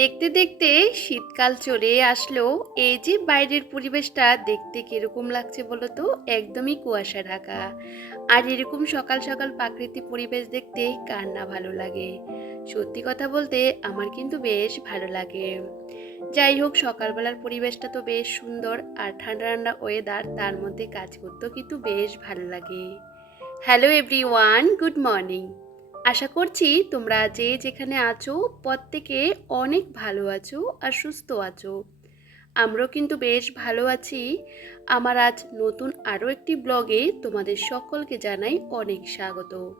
দেখতে দেখতে শীতকাল চলে আসলো। এই যে বাইরের পরিবেশটা দেখতে কীরকম লাগছে বলো তো? একদমই কুয়াশা ঢাকা। আর এরকম সকাল সকাল প্রাকৃতিক পরিবেশ দেখতে কার না ভালো লাগে? সত্যি কথা বলতে আমার কিন্তু বেশ ভালো লাগে। যাই হোক, সকালবেলার পরিবেশটা তো বেশ সুন্দর আর ঠান্ডা ঠান্ডা ওয়েদার তার মধ্যে কাজ করতেও কিন্তু বেশ ভালো লাগে। হ্যালো এভরিওয়ান গুড মর্নিং আশা করছি তোমরা যে যেখানে আছো প্রত্যেকে অনেক ভালো আছো আর সুস্থ আছো। আমরাও কিন্তু বেশ ভালো আছি। আমার আজ নতুন আরও একটি ব্লগে তোমাদের সকলকে জানাই অনেক স্বাগত।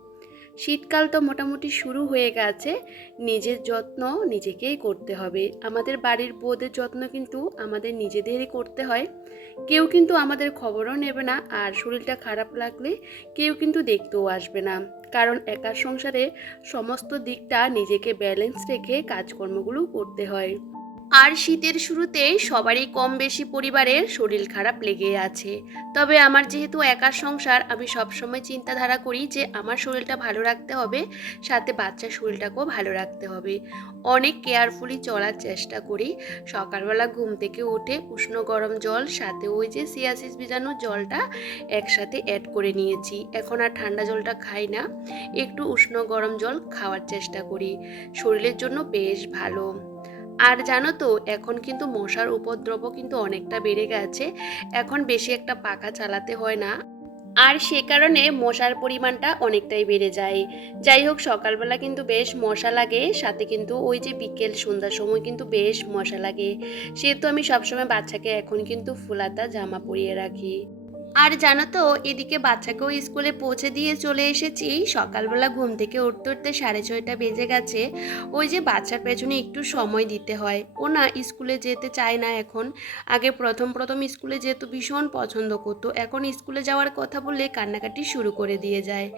শীতকাল তো মোটামুটি শুরু হয়ে গেছে, নিজের যত্ন নিজেকেই করতে হবে। আমাদের বাড়ির বউদের যত্ন কিন্তু আমাদের নিজেদেরই করতে হয়। কেউ কিন্তু আমাদের খবরও নেবে না আর শরীরটা খারাপ লাগলে কেউ কিন্তু দেখতেও আসবে না। কারণ একার সংসারে সমস্ত দিকটা নিজেকে ব্যালেন্স রেখে কাজকর্মগুলো করতে হয়। আর শীতের শুরুতে সবারই কম বেশি পরিবারের শরীর খারাপ লেগে আছে। তবে আমার যেহেতু একার সংসার, আমি সবসময় চিন্তাধারা করি যে আমার শরীরটা ভালো রাখতে হবে, সাথে বাচ্চার শরীরটাকেও ভালো রাখতে হবে। অনেক কেয়ারফুলি চলার চেষ্টা করি। সকালবেলা ঘুম থেকে উঠে উষ্ণ গরম জল, সাথে ওই যে সিয়াসিস ভিজানো জলটা একসাথে অ্যাড করে নিয়েছি। এখন আর ঠান্ডা জলটা খাই না, একটু উষ্ণ গরম জল খাওয়ার চেষ্টা করি। শরীরের জন্য বেশ ভালো। আর জানো তো, এখন কিন্তু মশার উপদ্রব কিন্তু অনেকটা বেড়ে গেছে। এখন বেশি একটা পাখা চালাতে হয় না। আর সে কারণে মশার পরিমাণটা অনেকটাই বেড়ে যায়। যাই হোক, সকালবেলা কিন্তু বেশ মশা লাগে, সাথে কিন্তু ওই যে বিকেল সন্ধ্যার সময় কিন্তু বেশ মশা লাগে। সেহেতু আমি সবসময় বাচ্চাকে এখন কিন্তু ফুলাতা জামা পরিয়ে রাখি। আর জানো তো, এদিকে বাচ্চাকেও স্কুলে পৌঁছে দিয়ে চলে এসেছি। সকালবেলা ঘুম থেকে উঠতে উঠতে সাড়ে ছয়টা বেজে গেছে। ওই যে বাচ্চার পেছনে একটু সময় দিতে হয়। ও না স্কুলে যেতে চায় না এখন। আগে প্রথম প্রথম স্কুলে যেহেতু ভীষণ পছন্দ করতো, এখন স্কুলে যাওয়ার কথা বললে কান্নাকাটি শুরু করে দিয়ে যায়।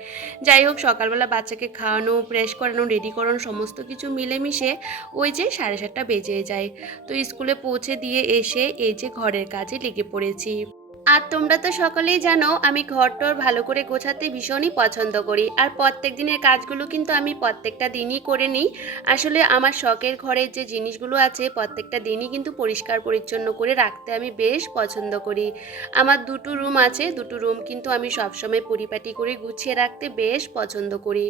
যাই হোক, সকালবেলা বাচ্চাকে খাওয়ানো ফ্রেশ করানো রেডি করানো সমস্ত কিছু মিলেমিশে ওই যে সাড়ে সাতটা বেজে যায়। তো স্কুলে পৌঁছে দিয়ে এসে এই যে ঘরের কাজে লেগে পড়েছি। আর তোমরা তো সকলেই জানো, আমি ঘরটর ভালো করে গোছাতে ভীষণই পছন্দ করি। আর প্রত্যেক দিনের কাজগুলো কিন্তু আমি প্রত্যেকটা দিনই করে নিই। আসলে আমার শখের ঘরের যে জিনিসগুলো আছে, প্রত্যেকটা দিনই কিন্তু পরিষ্কার পরিচ্ছন্ন করে রাখতে আমি বেশ পছন্দ করি। আমার দুটো রুম আছে, দুটো রুম কিন্তু আমি সবসময় পরিপাটি করে গুছিয়ে রাখতে বেশ পছন্দ করি।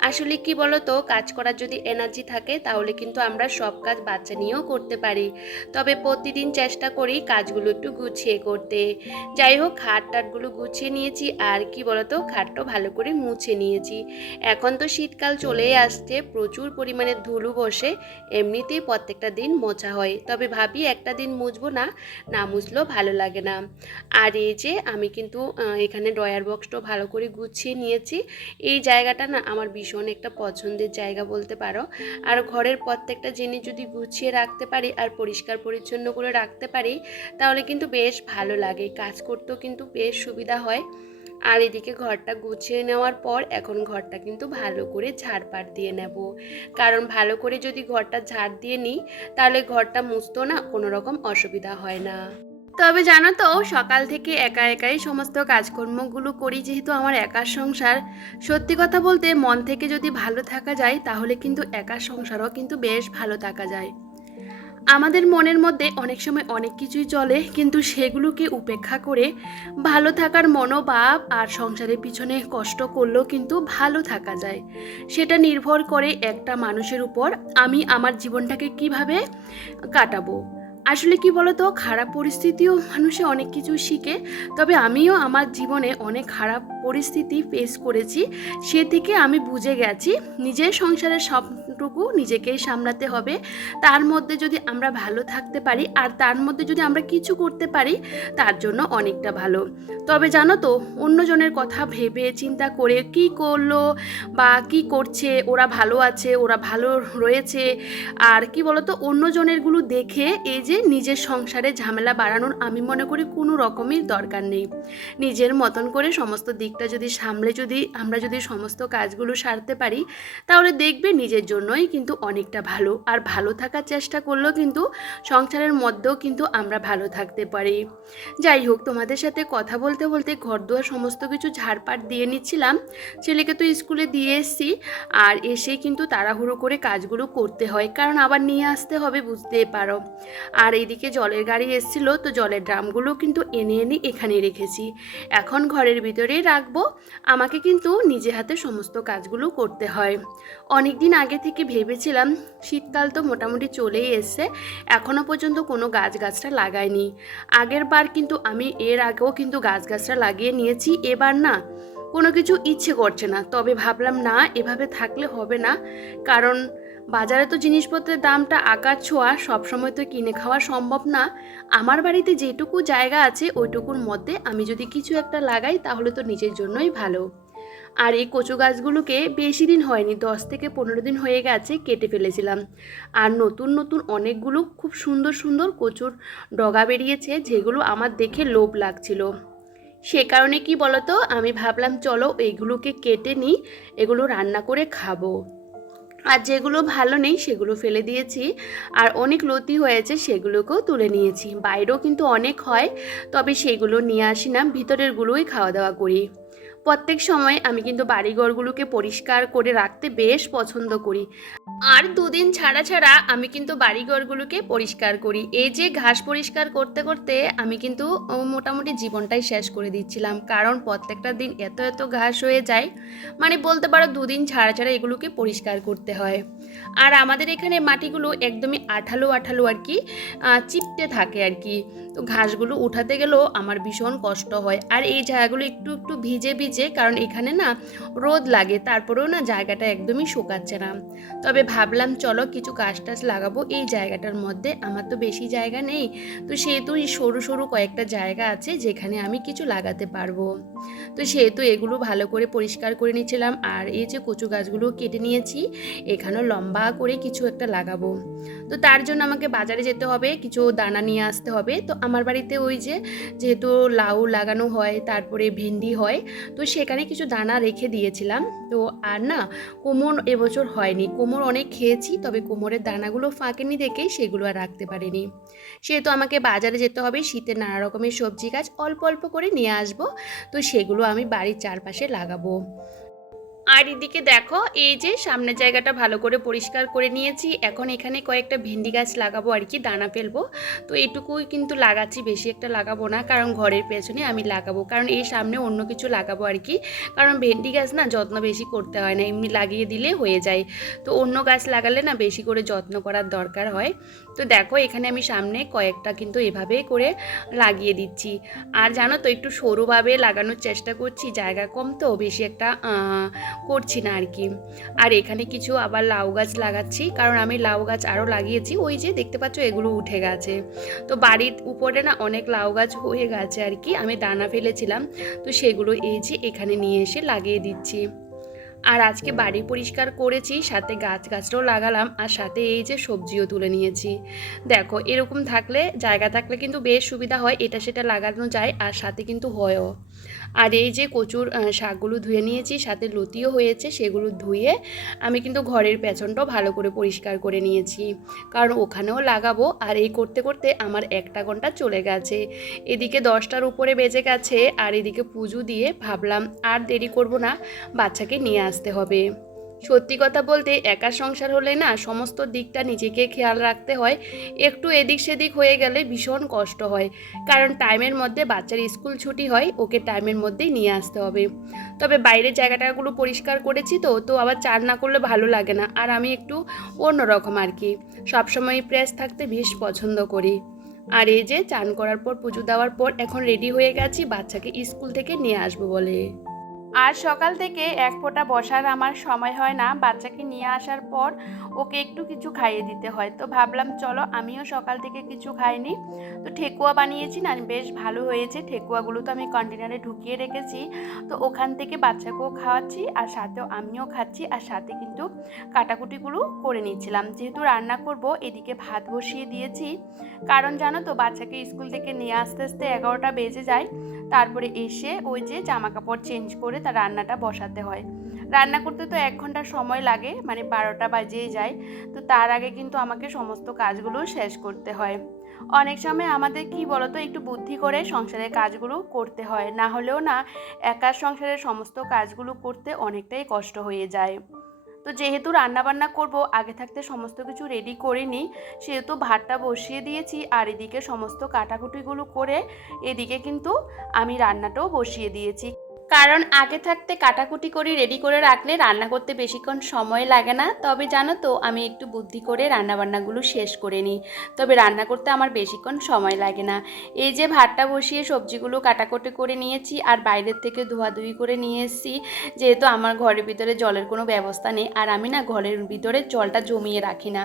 আসলে কি বলো তো কাজ করার যদি এনার্জি থাকে, তাহলে কিন্তু আমরা সব কাজ বাচ্চা নিয়েও করতে পারি। তবে প্রতিদিন চেষ্টা করি কাজগুলো একটু গুছিয়ে করতে। যাই হোক, খাট টাটগুলো গুছিয়ে নিয়েছি আর কি বলতো, খাটটা ভালো করে মুছে নিয়েছি। এখন তো শীতকাল চলেই আসছে, প্রচুর পরিমাণে ধুলো বসে, এমনিতেই প্রত্যেকটা দিন মোছা হয়। তবে ভাবি একটা দিন মুছবো না না মুছলেও ভালো লাগে না। আর এই যে আমি কিন্তু এখানে ড্রয়ার বক্সটাও ভালো করে গুছিয়ে নিয়েছি। এই জায়গাটা না আমার ভীষণ একটা পছন্দের জায়গা বলতে পারো। আর ঘরের প্রত্যেকটা জিনিস যদি গুছিয়ে রাখতে পারি আর পরিষ্কার পরিচ্ছন্ন করে রাখতে পারি, তাহলে কিন্তু বেশ ভালো লাগে। কাজ করতেও কিন্তু বেশ সুবিধা হয়। আর এদিকে ঘরটা গুছিয়ে নেওয়ার পর এখন ঘরটা কিন্তু ভালো করে ঝাড়পাট দিয়ে নেব। কারণ ভালো করে যদি ঘরটা ঝাড় দিয়ে নিই, তাহলে ঘরটা মুছতো না কোনো রকম অসুবিধা হয় না। তবে জানো তো, সকাল থেকে একা একাই সমস্ত কাজকর্মগুলো করি যেহেতু আমার একার সংসার। সত্যি কথা বলতে মন থেকে যদি ভালো থাকা যায়, তাহলে কিন্তু একার সংসারও কিন্তু বেশ ভালো থাকা যায়। আমাদের মনের মধ্যে অনেক সময় অনেক কিছুই চলে, কিন্তু সেগুলোকে উপেক্ষা করে ভালো থাকার মনোভাব আর সংসারের পিছনে কষ্ট করলেও কিন্তু ভালো থাকা যায়। সেটা নির্ভর করে একটা মানুষের উপর আমি আমার জীবনটাকে কীভাবে কাটাবো। আসলে কি বলতো, খারাপ পরিস্থিতিও মানুষে অনেক কিছু শিখে, তবে আমিও আমার জীবনে অনেক খারাপ পরিস্থিতি ফেস করেছি। সে থেকে আমি বুঝে গেছি, নিজের সংসারের সবটুকু নিজেকেই সামলাতে হবে, তার মধ্যে যদি আমরা ভালো থাকতে পারি আর তার মধ্যে যদি আমরা কিছু করতে পারি, তার জন্য অনেকটা ভালো। তবে জানো তো, অন্যজনের কথা ভেবে, চিন্তা করে কি করল বা কি করছে, ওরা ভালো আছে, ওরা ভালো রয়েছে, আর কি বলতো, অন্যজনেরগুলো দেখে এই যে নিজের সংসারে ঝামেলা বাড়ানোর আমি মনে করি কোনো রকমের দরকার নেই। নিজের মতন করে সমস্ত দিকটা যদি সামলে যদি আমরা যদি সমস্ত কাজগুলো সারতে পারি, তাহলে দেখবে নিজের জন্যই কিন্তু অনেকটা ভালো। আর ভালো থাকার চেষ্টা করলেও কিন্তু সংসারের মধ্যেও কিন্তু আমরা ভালো থাকতে পারি। যাই হোক, তোমাদের সাথে কথা বলতে বলতে ঘর দুয়ার সমস্ত কিছু ঝাড়পাট দিয়ে নিচ্ছিলাম। ছেলেকে তো স্কুলে দিয়ে এসছি। আর এসে কিন্তু তাড়াহুড়ো করে কাজগুলো করতে হয়। কারণ আবার নিয়ে আসতে হবে বুঝতে পারো। আর এইদিকে জলের গাড়ি এসেছিল, তো জলের ড্রামগুলো কিন্তু এনে এনে এখানে রেখেছি। এখন ঘরের ভিতরেই রাখব। আমাকে কিন্তু নিজে হাতে সমস্ত কাজগুলো করতে হয়। অনেক দিন আগে থেকে ভেবেছিলাম শীতকাল তো মোটামুটি চলেই এসছে এখনও পর্যন্ত কোনো গাছ গাছটা লাগাইনি। আগের বার কিন্তু আমি, এর আগেও কিন্তু গাছ গাছটা লাগিয়ে নিয়েছি, এবার না কোনো কিছু ইচ্ছে করছে না। তবে ভাবলাম, না, এভাবে থাকলে হবে না। কারণ বাজারে তো জিনিসপত্রের দামটা আকার ছোঁয়া, সবসময় তো কিনে খাওয়া সম্ভব না। আমার বাড়িতে যেটুকু জায়গা আছে, ওইটুকুর মধ্যে আমি যদি কিছু একটা লাগাই, তাহলে তো নিজের জন্যই ভালো। আর এই কচু গাছগুলোকে বেশি দিন হয়নি, দশ থেকে পনেরো দিন হয়ে গেছে কেটে ফেলেছিলাম। আর নতুন নতুন অনেকগুলো খুব সুন্দর সুন্দর কচুর ডগা বেরিয়েছে, যেগুলো আমার দেখে লোভ লাগছিল। সে কারণে কি বলতো, আমি ভাবলাম চলো এইগুলোকে কেটে নিই, এগুলো রান্না করে খাব। আর যেগুলো ভালো নেই, সেগুলো ফেলে দিয়েছি। আর অনেক লতি হয়েছে, সেগুলোকেও তুলে নিয়েছি। বাইরেও কিন্তু অনেক হয়, তবে সেগুলো নিয়ে আসি না, ভিতরেরগুলোই খাওয়া দাওয়া করি। প্রত্যেক সময় আমি কিন্তু বাড়িঘরগুলোকে পরিষ্কার করে রাখতে বেশ পছন্দ করি। আর দুদিন ছাড়া ছাড়া আমি কিন্তু বাড়িঘরগুলোকে পরিষ্কার করি। এই যে ঘাস পরিষ্কার করতে করতে আমি কিন্তু মোটামুটি জীবনটাই শেষ করে দিচ্ছিলাম। কারণ প্রত্যেকটা দিন এত এত ঘাস হয়ে যায় মানে বলতে পারো দুদিন ছাড়া ছাড়া এগুলোকে পরিষ্কার করতে হয়। আর আমাদের এখানে মাটিগুলো একদমই আঠালো আঠালো আর কি চিপটে থাকে আর কি। তো ঘাসগুলো উঠাতে গেলেও আমার ভীষণ কষ্ট হয়। আর এই জায়গাগুলো একটু একটু ভিজে ভিজে কারণ এখানে না রোদ লাগে, তারপরেও না জায়গাটা একদমই শুকাচ্ছে না। তবে ভাবলাম, চলো কিছু গাছ টাছ লাগাবো এই জায়গাটার মধ্যে, আমার তো বেশি জায়গা নেই। তো সেহেতু সরু সরু কয়েকটা জায়গা আছে, যেখানে আমি কিছু লাগাতে পারব। তো সেহেতু এগুলো ভালো করে পরিষ্কার করে নিচ্ছিলাম আর এই যে কচু গাছগুলো কেটে নিয়েছি, এখানেও লম্বা করে কিছু একটা লাগাবো। তো তার জন্য আমাকে বাজারে যেতে হবে, কিছু দানা নিয়ে আসতে হবে। তো আমার বাড়িতে ওই যে যেহেতু লাউ লাগানো হয়, তারপরে ভেন্ডি হয়, তো সেখানে কিছু দানা রেখে দিয়েছিলাম। তো আর না, কোমর এবছর হয়নি। কোমর অনেক খেয়েছি, তবে কোমরের দানাগুলো ফাঁকেনি দেখেই সেগুলো আর রাখতে পারিনি। সেহেতু আমাকে বাজারে যেতে হবে শীতের নানা রকমের সবজি গাছ অল্প অল্প করে নিয়ে আসব। তো সেগুলো আমি বাড়ির চারপাশে লাগাবো। আর এদিকে দেখো, এই যে সামনের জায়গাটা ভালো করে পরিষ্কার করে নিয়েছি। এখন এখানে কয়েকটা ভেন্ডি গাছ লাগাবো আর কি, দানা ফেলব। তো এটুকুই কিন্তু লাগাচ্ছি, বেশি একটা লাগাবো না। কারণ ঘরের পেছনে আমি লাগাবো। কারণ এই সামনে অন্য কিছু লাগাবো আর কি। কারণ ভেন্ডি গাছ না যত্ন বেশি করতে হয় না, এমনি লাগিয়ে দিলে হয়ে যায়। তো অন্য গাছ লাগালে না বেশি করে যত্ন করার দরকার হয়। তো দেখো, এখানে আমি সামনে কয়েকটা কিন্তু এভাবে করে লাগিয়ে দিচ্ছি। আর জানো তো, একটু সরুভাবে লাগানোর চেষ্টা করছি, জায়গা কম তো, বেশি একটা করছি না আর কি। আর এখানে কিছু আবার লাউ গাছ লাগাচ্ছি, কারণ আমি লাউ গাছ আরও লাগিয়েছি, ওই যে দেখতে পাচ্ছ এগুলো উঠে গেছে। তো বাড়ির উপরে না অনেক লাউ গাছ হয়ে গেছে আর কি, আমি দানা ফেলেছিলাম, তো সেগুলো এই যে এখানে নিয়ে এসে লাগিয়ে দিচ্ছি। আর আজকে বাড়ি পরিষ্কার করেছি, সাথে গাছ গাছটাও লাগালাম, আর সাথে এই যে সবজিও তুলে নিয়েছি। দেখো, এরকম থাকলে, জায়গা থাকলে কিন্তু বেশ সুবিধা হয়, এটা সেটা লাগানো যায়, আর সাথে কিন্তু হয়ও। আর এই যে কচুর শাকগুলো ধুয়ে নিয়েছি, সাথে লতিও হয়েছে, সেগুলো ধুয়ে আমি কিন্তু ঘরের পেছনটাও ভালো করে পরিষ্কার করে নিয়েছি। কারণ ওখানেও লাগাবো, আর এই করতে করতে আমার একটা ঘণ্টা চলে গেছে। এদিকে দশটার উপরে বেজে গেছে, আর এদিকে পুজো দিয়ে ভাবলাম আর দেরি করব না, বাচ্চাকে নিয়ে আসতে হবে। সত্যি কথা বলতে একা সংসার হলে না সমস্ত দিকটা নিজেকে খেয়াল রাখতে হয়। একটু এদিক সেদিক হয়ে গেলে ভীষণ কষ্ট হয়। কারণ টাইমের মধ্যে বাচ্চার স্কুল ছুটি হয়, ওকে টাইমের মধ্যেই নিয়ে আসতে হবে। তবে বাইরের জায়গাটাগুলো পরিষ্কার করেছি তো তো আবার চান না করলে ভালো লাগে না। আর আমি একটু অন্যরকম আর কি। সবসময় প্রেস থাকতে বেশ পছন্দ করি। আর এই যে চান করার পর, পুজো দেওয়ার পর এখন রেডি হয়ে গেছি বাচ্চাকে স্কুল থেকে নিয়ে আসব বলে। আর সকাল থেকে এক ফোঁটা বসার আমার সময় হয় না। বাচ্চাকে নিয়ে আসার পর ওকে একটু কিছু খাইয়ে দিতে হয়। তো ভাবলাম, চলো আমিও সকাল থেকে কিছু খাইনি। তো ঠেকুয়া বানিয়েছি না, বেশ ভালো হয়েছে। ঠেকুয়াগুলো তো আমি কন্টেনারে ঢুকিয়ে রেখেছি। তো ওখান থেকে বাচ্চাকেও খাওয়াচ্ছি, আর সাথেও আমিও খাচ্ছি। আর সাথে কিন্তু কাটাকুটিগুলো করে নিচ্ছিলাম। যেহেতু রান্না করব, এদিকে ভাত বসিয়ে দিয়েছি। কারণ জানো তো, বাচ্চাকে স্কুল থেকে নিয়ে আসতে আসতে এগারোটা বেজে যায়। তারপরে এসে ওই যে জামা কাপড় চেঞ্জ করে তার রান্নাটা বসাতে হয়। রান্না করতে তো এক ঘণ্টা সময় লাগে মানে বারোটা বাজেই যায়। তো তার আগে কিন্তু আমাকে সমস্ত কাজগুলো শেষ করতে হয়। অনেক সময় আমাদের কি বলতো, একটু বুদ্ধি করে সংসারের কাজগুলো করতে হয়। না হলেও না, একা সংসারের সমস্ত কাজগুলো করতে অনেকটাই কষ্ট হয়ে যায়। তো যেহেতু রান্নাবান্না করব, আগে থাকতে সমস্ত কিছু রেডি করে নিই সেহেতু ভাতটা বসিয়ে দিয়েছি, আর এদিকে সমস্ত কাটাকুটিগুলো করে এদিকে কিন্তু আমি রান্নাটাও বসিয়ে দিয়েছি। কারণ আগে থাকতে কাটাকুটি করে রেডি করে রাখলে রান্না করতে বেশিক্ষণ সময় লাগে না। তবে জানো তো, আমি একটু বুদ্ধি করে রান্নাবান্নাগুলো শেষ করে নিই। তবে রান্না করতে আমার বেশিক্ষণ সময় লাগে না। এই যে ভাতটা বসিয়ে সবজিগুলো কাটাকুটি করে নিয়েছি আর বাইরের থেকে ধোয়াধুয়ি করে নিয়ে এসেছি, যেহেতু আমার ঘরের ভিতরে জলের কোনো ব্যবস্থা নেই আর আমি না ঘরের ভিতরে জলটা জমিয়ে রাখি না।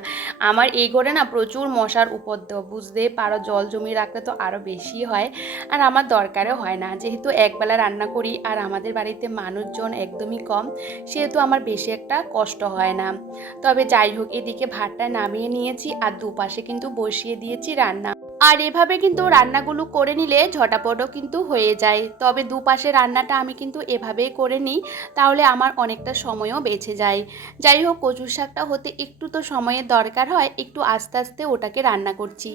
আমার এই ঘরে না প্রচুর মশার উপদ্রব, বুঝতে পারো? জল জমিয়ে রাখলে তো আরও বেশি হয়। আর আমার দরকারও হয় না। যেহেতু একবেলা রান্না করি আর আমাদের বাড়িতে মানুষজন একদমই কম, সেহেতু আমার বেশি একটা কষ্ট হয় না। তবে যাই হোক, এদিকে ভাতটা নামিয়ে নিয়েছি আর দুপাশে কিন্তু বসিয়ে দিয়েছি রান্না। আর এভাবে কিন্তু রান্নাগুলো করে নিলে ঝটাপটও কিন্তু হয়ে যায়। তবে দুপাশে রান্নাটা আমি কিন্তু এভাবেই করে নিই, তাহলে আমার অনেকটা সময়ও বেঁচে যায়। যাই হোক, কচুর শাকটা হতে একটু তো সময়ের দরকার হয়, একটু আস্তে আস্তে ওটাকে রান্না করছি।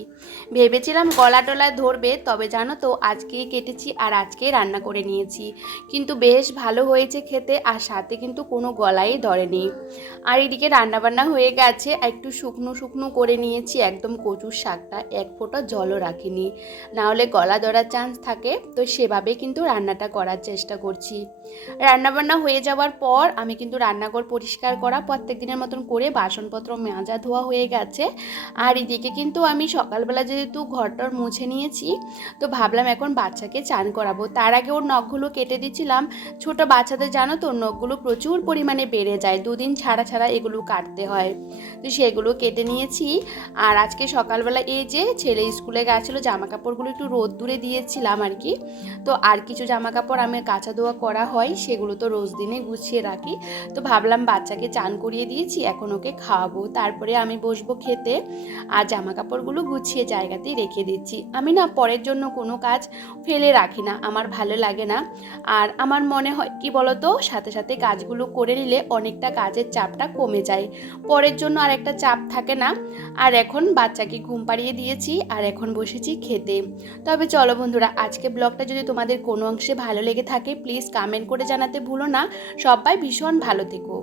ভেবেছিলাম গলা টলায় ধরবে, তবে জানো তো, আজকেই কেটেছি আর আজকেই রান্না করে নিয়েছি। কিন্তু বেশ ভালো হয়েছে খেতে, আর সাথে কিন্তু কোনো গলাই ধরেনি। আর এদিকে রান্নাবান্না হয়ে গেছে একটু শুকনো শুকনো করে নিয়েছি, একদম কচুর শাকটা, এক ফোঁটা জলও রাখিনি। নাহলে গলা ধরার চান্স থাকে, তো সেভাবে কিন্তু রান্নাটা করার চেষ্টা করছি। রান্নাবান্না হয়ে যাওয়ার পর আমি কিন্তু রান্নাঘর পরিষ্কার করা প্রত্যেক দিনের মতন করে বাসনপত্র মাজা ধোয়া হয়ে গেছে। আর এদিকে কিন্তু আমি সকালবেলা যেহেতু ঘরটর মুছে নিয়েছি, তো ভাবলাম এখন বাচ্চাকে চান করাবো। তার আগে ওর নখগুলো কেটে দিচ্ছিলাম। ছোট বাচ্চাদের জানো তো, নখগুলো প্রচুর পরিমাণে বেড়ে যায়। দুদিন ছাড়া ছাড়া এগুলো কাটতে হয়। তো সেগুলো কেটে নিয়েছি। আর আজকে সকালবেলা এই যে ছেলে স্কুলে গেছিল জামা কাপড়গুলো একটু রোদ দূরে দিয়েছিলাম আর কি। তো আর কিছু জামা কাপড় আমি কাঁচা ধোয়া করা হয়, সেগুলো তো রোজ দিনে গুছিয়ে রাখি। তো ভাবলাম বাচ্চাকে চান করিয়ে দিয়েছি, এখন ওকে খাওয়াবো। তারপরে আমি বসবো খেতে, আর জামা কাপড়গুলো গুছিয়ে জায়গাতেই রেখে দিচ্ছি। আমি না পরের জন্য কোনো কাজ ফেলে রাখি না, আমার ভালো লাগে না। আর আমার মনে হয়, কি বলতো, সাথে সাথে কাজগুলো করে নিলে অনেকটা কাজের চাপটা কমে যায়। পরের জন্য আর একটা চাপ থাকে না। আর এখন বাচ্চাকে ঘুম পাড়িয়ে দিয়েছি, আর এখন বসেছি খেতে। তবে চলো বন্ধুরা আজকে ব্লগটা যদি তোমাদের কোনো অংশে ভালো লেগে থাকে প্লিজ কামেন্ট করে জানাতে ভুলো না। সবাই ভীষণ ভালো থেকো।